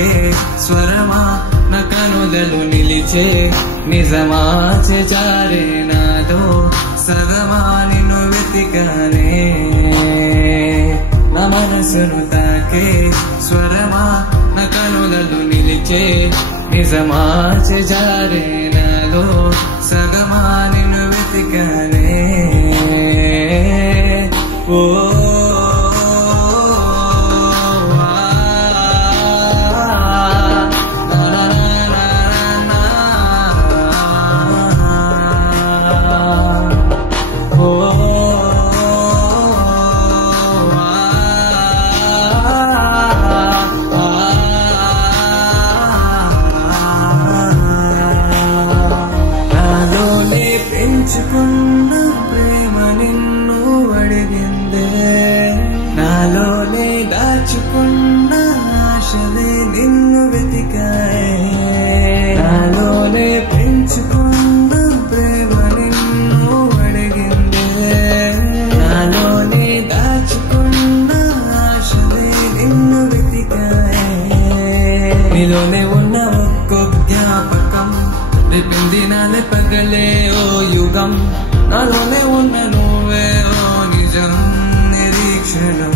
తాకే స్వరమా నా కనులలో నిలిచే నిజమా చేజారే నాదో సగమా నిన్ను వెతికానే నా మనసును తాకే స్వరమా నా కనులలో నిలిచే నిజమా చేజారే నాదో సగమా నిన్ను వెతికానే ఓ పెంచుకున్న ప్రేమ నిన్ను అడిగిందే నాలోనే దాచుకున్న ఆశలే నిన్ను వెతికాయే నాలోనే పెంచుకున్న ప్రేమ నిన్ను అడిగిందే నాలోనే దాచుకున్న ఆశలే నిన్ను వెతికాయే నీలోనే ఉన్న ఒక్కో జ్ఞాపకం రేపింది నాలే పగలే ఓ యుగం నాలోనే ఉన్న నువ్వే ఓ నిజం నిరీక్షణం